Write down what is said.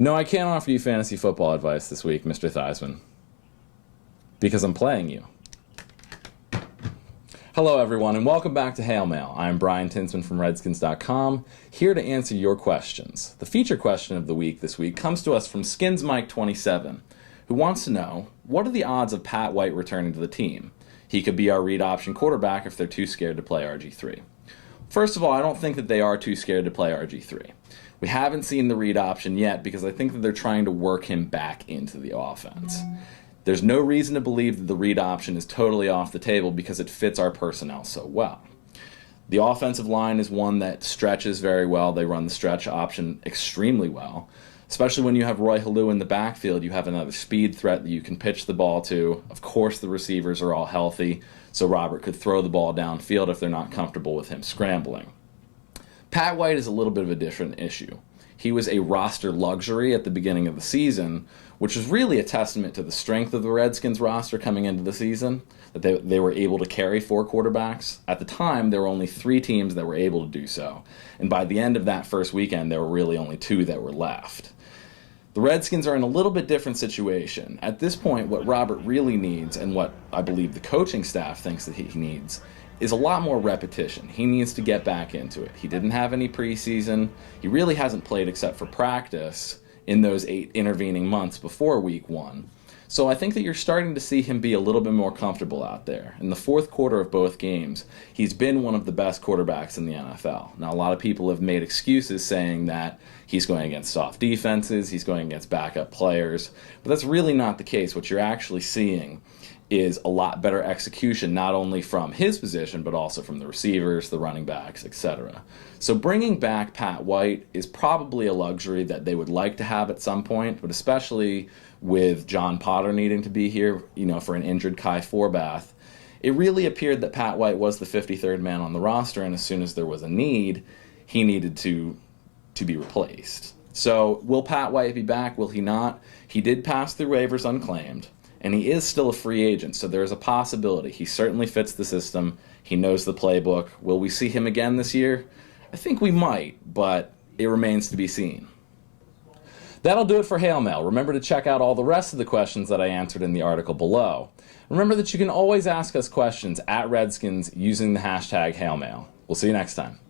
No, I can't offer you fantasy football advice this week, Mr. Theismann, because I'm playing you. Hello, everyone, and welcome back to Hail Mail. I'm Brian Tinsman from Redskins.com, here to answer your questions. The feature question of the week this week comes to us from SkinsMike27, who wants to know, what are the odds of Pat White returning to the team? He could be our read option quarterback if they're too scared to play RG3. First of all, I don't think that they are too scared to play RG3. We haven't seen the read option yet because I think that they're trying to work him back into the offense. There's no reason to believe that the read option is totally off the table because it fits our personnel so well. The offensive line is one that stretches very well. They run the stretch option extremely well. Especially when you have Roy Halou in the backfield, you have another speed threat that you can pitch the ball to. Of course, the receivers are all healthy, so Robert could throw the ball downfield if they're not comfortable with him scrambling. Pat White is a little bit of a different issue. He was a roster luxury at the beginning of the season, which was really a testament to the strength of the Redskins roster coming into the season, that they were able to carry 4 quarterbacks. At the time, there were only 3 teams that were able to do so, and by the end of that first weekend, there were really only 2 that were left. The Redskins are in a little bit different situation. At this point, what Robert really needs, and what I believe the coaching staff thinks that he needs, is a lot more repetition. He needs to get back into it. He didn't have any preseason. He really hasn't played except for practice in those 8 intervening months before week 1. So I think that you're starting to see him be a little bit more comfortable out there. In the fourth quarter of both games, he's been one of the best quarterbacks in the NFL. Now, a lot of people have made excuses saying that he's going against soft defenses, he's going against backup players, but that's really not the case. What you're actually seeing is a lot better execution, not only from his position, but also from the receivers, the running backs, etc. So bringing back Pat White is probably a luxury that they would like to have at some point, but especially with John Potter needing to be here, for an injured Kai Forbath, it really appeared that Pat White was the 53rd man on the roster, and as soon as there was a need, he needed to be replaced. So will Pat White be back? Will he not? He did pass through waivers unclaimed, and he is still a free agent, so there is a possibility. He certainly fits the system. He knows the playbook. Will we see him again this year? I think we might, but it remains to be seen. That'll do it for Hail Mail. Remember to check out all the rest of the questions that I answered in the article below. Remember that you can always ask us questions at Redskins using the hashtag HailMail. We'll see you next time.